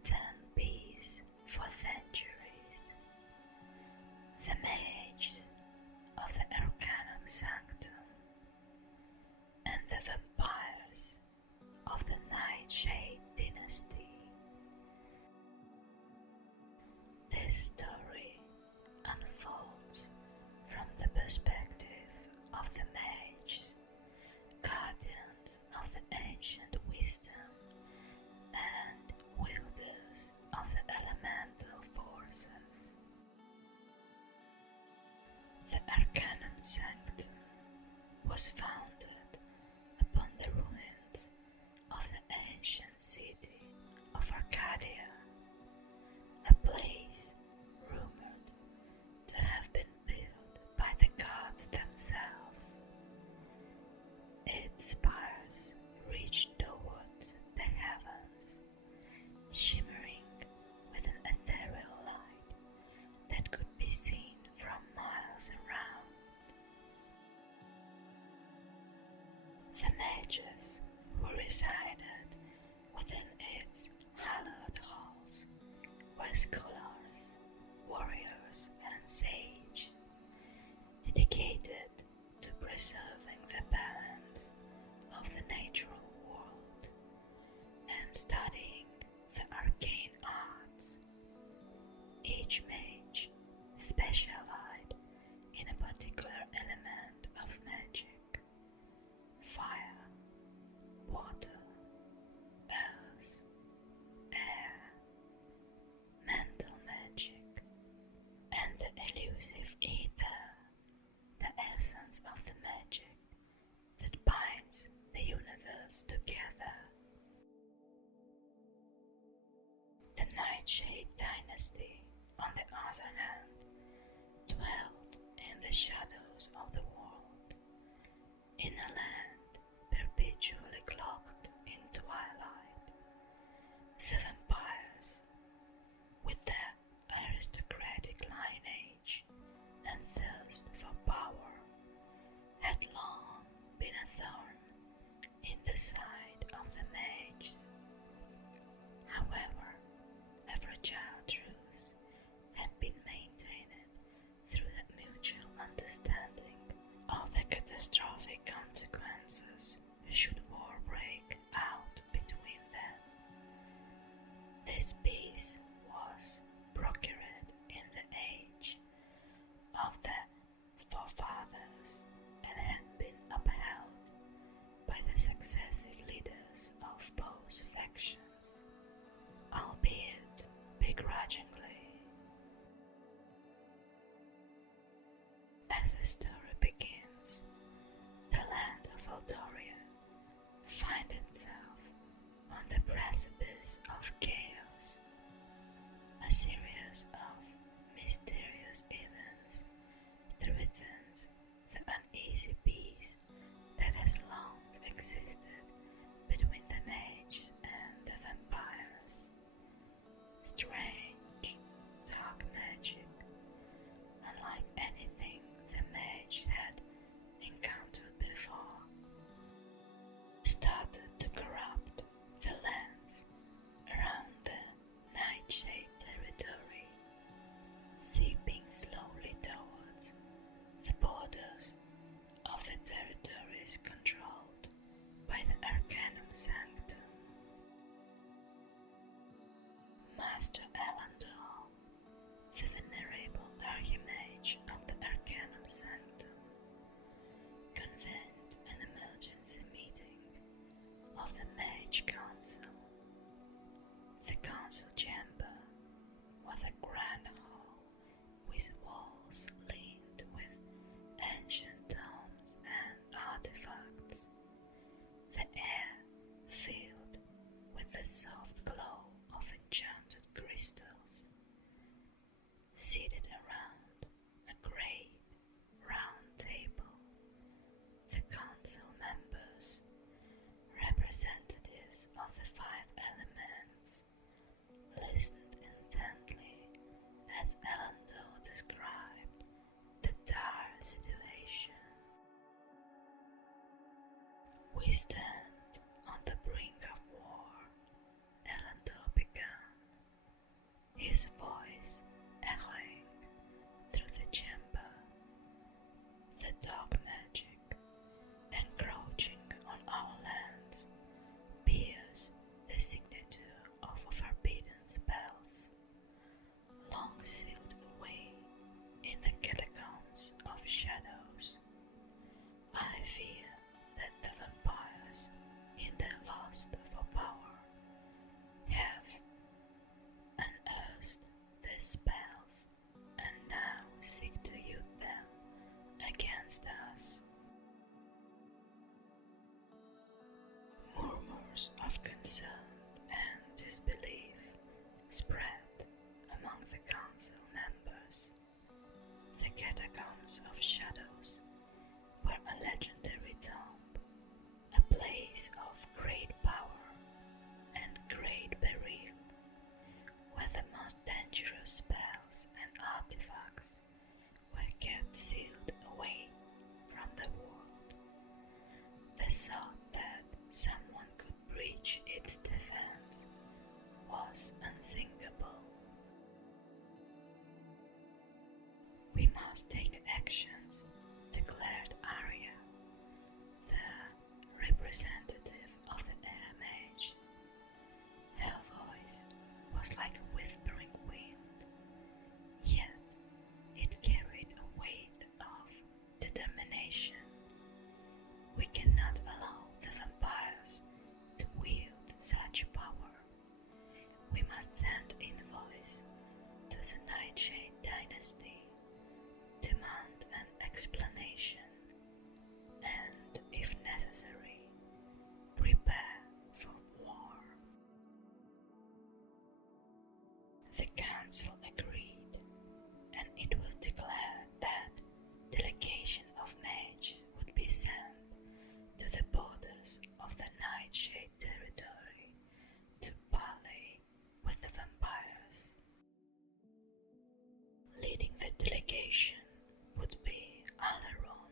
attend peace for centuries. The mages of the Arcanum Sanctum and the vampires of the Nightshade dynasty. This story unfolds from the perspective of the mages, guardians of the ancient wisdom and wielders of the elemental forces. The Arcanum Sanctum was founded upon the ruins of the ancient city of Arcadia, a place rumored to have been built by the gods themselves. Its spires reached towards the heavens, shimmering with an ethereal light that could be seen from miles around. The mages who resided within its hallowed halls were scholars, warriors, and sages, dedicated to preserving the balance of the natural world and studying the arcane arts. Each mage specialized in a particular element of magic: fire, water, earth, air, mental magic, and the elusive ether, the essence of the magic that binds the universe together. The Nightshade dynasty, on the other hand, dwelled in the shadows of the world, in a land perpetually cloaked in twilight. The vampires, with their aristocratic lineage and thirst for power, had long been a thorn in the side of the mages. However, a fragile truce had been maintained through the mutual understanding of the catastrophic consequences should war break out between them. This peace was procured in the age of the forefathers and had been upheld by the successive leaders of both factions, albeit begrudgingly. As the story begins, the land of Eldoria finds itself on the precipice of chaos. A series of mysterious events threatens the uneasy peace that has long existed between the mages and the vampires. Strange, dark magic, unlike anything the mages had encountered before, started to corrupt the lands around the Nightshade territory, seeping slowly towards the borders of the territories controlled by the Arcanum Sanctum. Master Elandor, the venerable archimage of the Arcanum Sanctum, convened an emergency meeting of the Mage Council. The council chamber was a grand hall with walls lined with ancient tomes and artifacts, the air filled with the soft glow of enchanted crystals. Seated around a great round table, the council members, representatives of the five elements, listened intently as Elandor described the dire situation. We stand on the brink of war, Elandor began. Murmurs of concern and disbelief spread among the council members. The Catacombs of Shadows were a legendary tomb, a place of great power and great peril, where the most dangerous spells and artifacts were kept sealed away from the world. The thought that someone could breach its defense was unthinkable. "We must take actions," declared Arya, the representative of the air mages. Her voice was like a whispering wind, yet it carried a weight of determination. "We cannot allow the vampires to wield such power. We must send envoys to the Nightshade dynasty, demand an explanation, and, if necessary, prepare for war." The council agreed, and it was declared that delegation of mages would be sent to the borders of the Nightshade territory to parley with the vampires. Leading the delegation would be Alaron,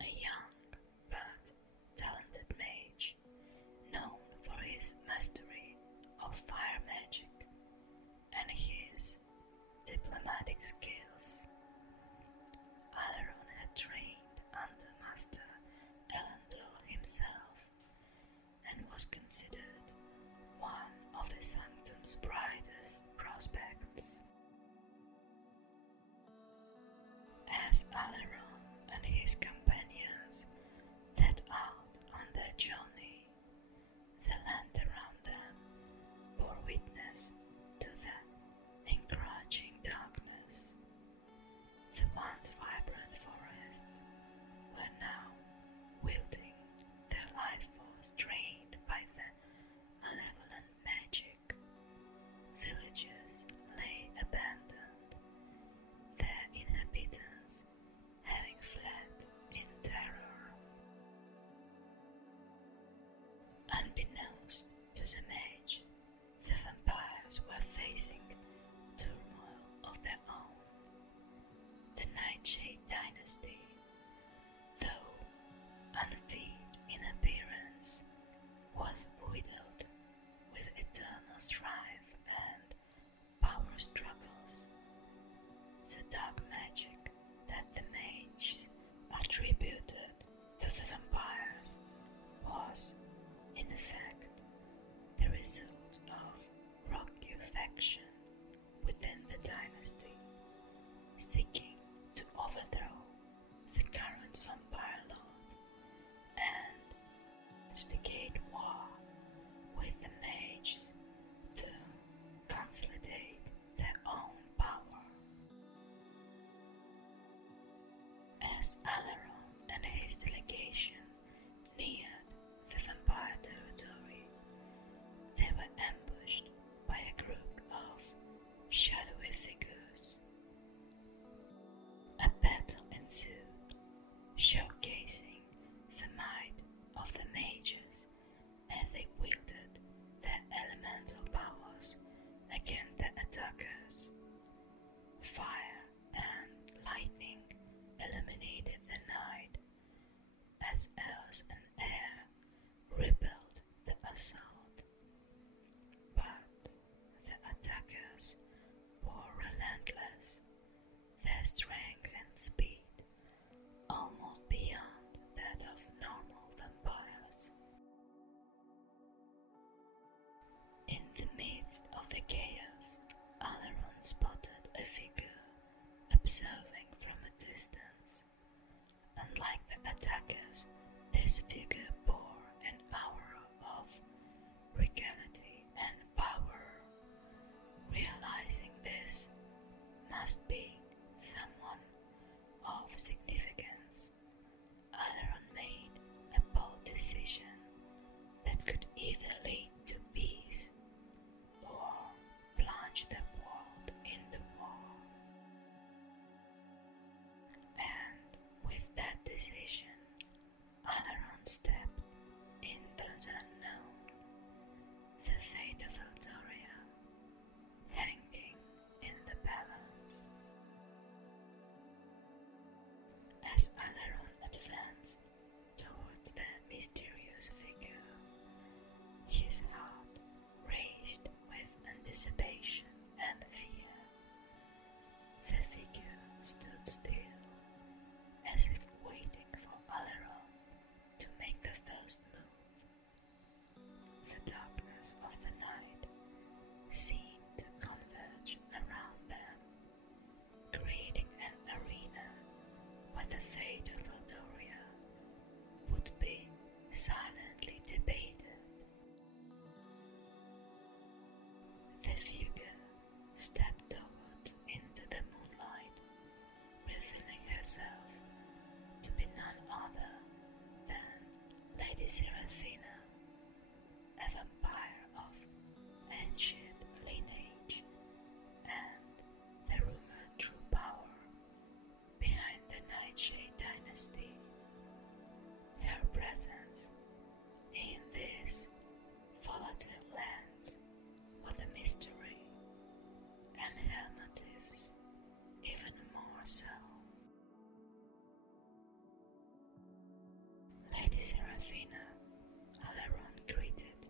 a young but talented mage known for his mastery of fire magic and his diplomatic skills. Alaron had trained under Master Elendor himself and was considered one of the Sanctum's brightest prospects. As Alaron and his companions set out on their journey, the land around them bore witness to the encroaching darkness. The once vibrant forests were now wielding their life force drained by the malevolent magic. Villages lay abandoned, their inhabitants having fled in terror. Unbeknownst to the mage, the vampires were facing turmoil of their own. The Nightshade dynasty, though unfit in appearance, was riddled with eternal strife and power struggles. The dark magic that the mages attributed to the vampires was, in fact, the result of rocky faction within the dynasty, seeking to overthrow the current vampire lord and instigate war with the mages to consolidate their own power. As Alaron and his delegation neared the vampire territory, they were ambushed by a group of shadowy figures. A battle ensued, showcasing the might of the mages as they wielded their elemental powers against the attackers. Fire and lightning illuminated the night as earth and air repelled the assault. But the attackers were relentless, their strength and speed almost beyond that of normal vampires. In the midst of the chaos, Alaron spotted a figure observing from a distance. Unlike the attackers, this figure bore an aura of regality and power. Realizing this must be someone of significance, Alaron made a bold decision that could either anticipation and fear. The figure stood still, as if waiting for Alaron to make the first move. The darkness of the night seemed to converge around them, creating an arena where the fate of Eldoria would be silently debated. The figure stepped forward into the moonlight, revealing herself to be none other than Lady Seraphina, a vampire of ancient lineage and the rumored true power behind the Nightshade dynasty. Her presence in this volatile land was a mystery, and her motives even more so. Lady Seraphina, Alaron greeted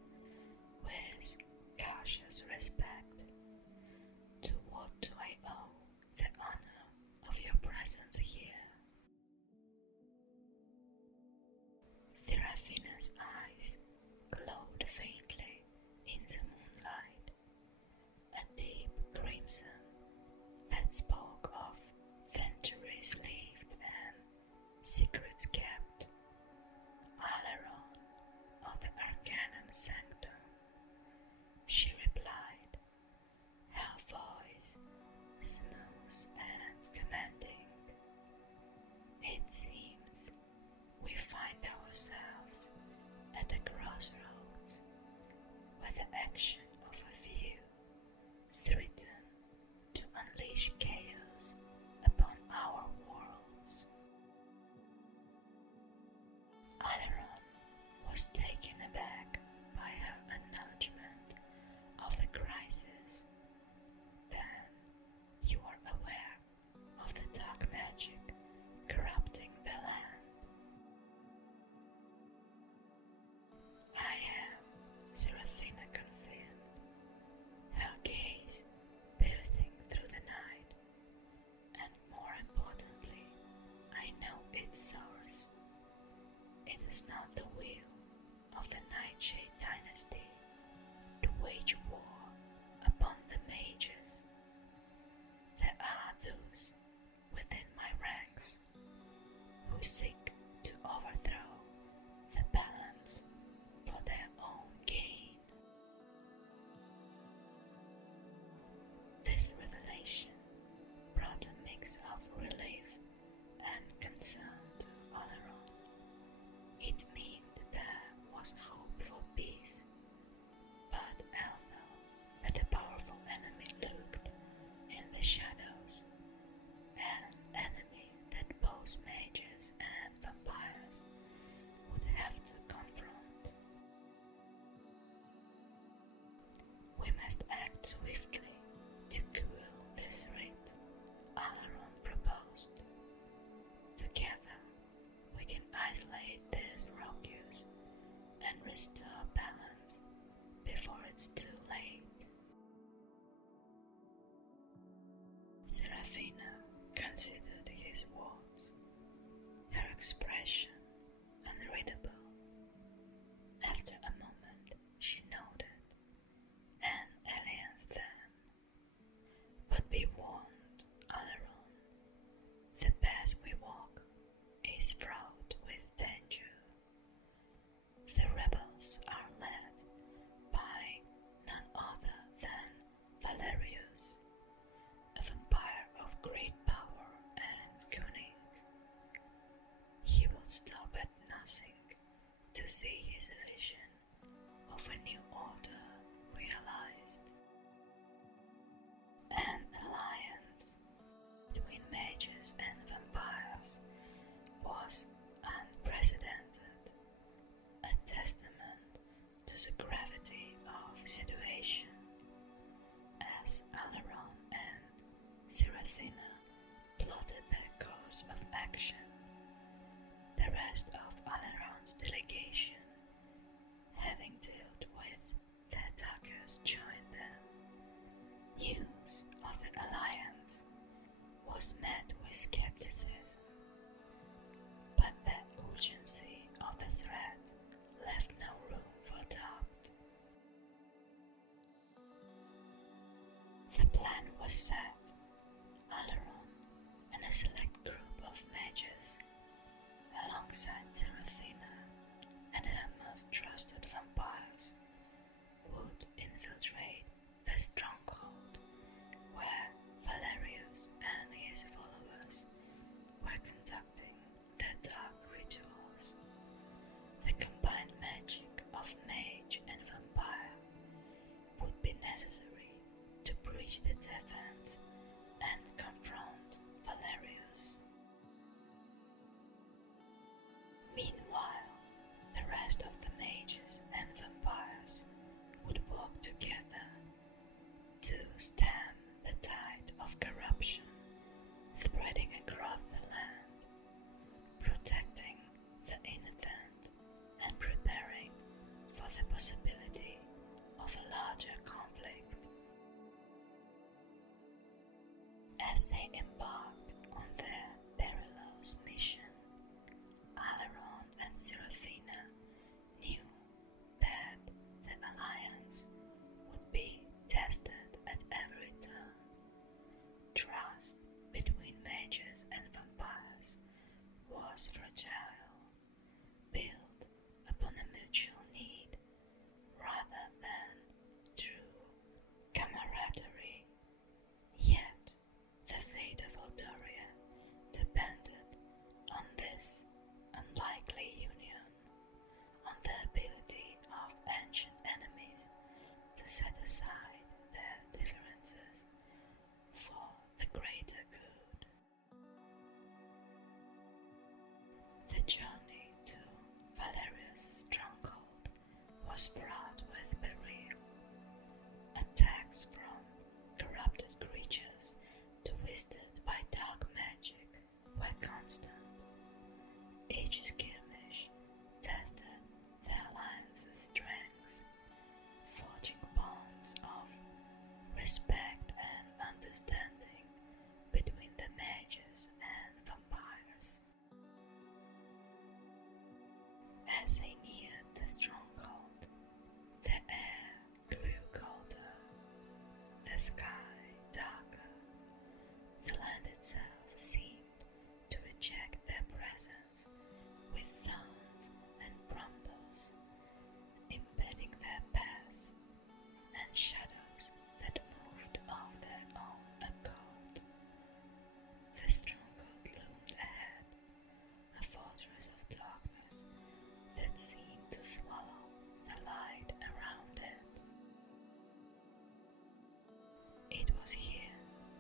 with cautious respect. To what do I owe the honor of your presence here? Seraphina's eyes glowed faintly in the moonlight, a deep crimson that spoke of centuries lived and secrets kept. Alaron of the Arcanum Sanctum, she replied, her voice smooth and commanding. It seems we find ourselves at a crossroads where the action of a few threaten to unleash chaos upon our worlds. Alaron was taken aback by her acknowledgement of the crisis. Then you are aware of the dark magic corrupting the land. I am, Seraphina confirmed, her gaze piercing through the night, and more importantly, I know its source. It is not the will of the Nightshade dynasty to wage war upon the mages. There are those within my ranks who seek to overthrow the balance for their own gain. This revelation brought a mix of relief and concern to Alaron. It meant there was hope for peace, but although that a powerful enemy lurked in the shadows, an enemy that both mages and vampires would have to confront. We must act swiftly to cool this threat, Alaron proposed. Together, we can isolate these rogues and restore balance before it's too late. Seraphina considered his words, her expression unreadable. After a moment, she nodded. An alliance then. But be warned, Alaron, the path we walk is fraught with danger. The rebels are led by none other than Valerius, a vampire of great power and cunning. He will stop at nothing to see his vision of a new order realized. An alliance between mages and vampires was unprecedented, a testament to the gravity of situation. As Alaron and Seraphina plotted their course of action, the rest of Alaron's delegation, having dealt with the attackers, joined them. was met with skepticism, but the urgency of the threat left no room for doubt. The plan was set. Alaron and a select group of mages, alongside Seraphina and her most trusted vampires, would infiltrate the stronghold where Valerius and his followers were conducting their dark rituals. The combined magic of mage and vampire would be necessary to breach the defense and confront Valerius. Meanwhile, the rest of the mages and vampires would work together to stem the tide of corruption spreading across the land, protecting the innocent and preparing for the possibility of a larger conflict. As they embarked on their perilous mission, Alaron and Seraphina knew that the alliance would be tested at every turn. Trust between mages and vampires was fragile, built upon a mutual need rather than true camaraderie. Yet the fate of Eldoria depended on this unlikely union, on the ability of ancient enemies to set aside their differences for the greater good. The journey to Valerius' stronghold was fraught with peril. Attacks from corrupted creatures twisted by dark magic were constant. Each skirmish tested the alliance's strengths, forging bonds of respect and understanding between the mages and vampires. As they neared the stronghold, the air grew colder, the sky darker. The land itself seemed to reject their presence, with thorns and brambles impeding their paths, and shadows that moved of their own accord. The stronghold loomed ahead, a fortress of darkness that seemed to swallow the light around it. It was here,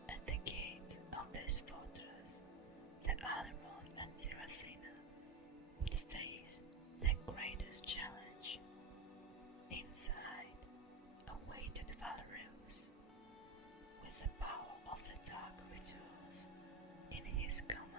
at the gates of this fortress, that Alaron and Seraphina would face their greatest challenge. Inside awaited Valerius, with the power of the dark rituals in his command.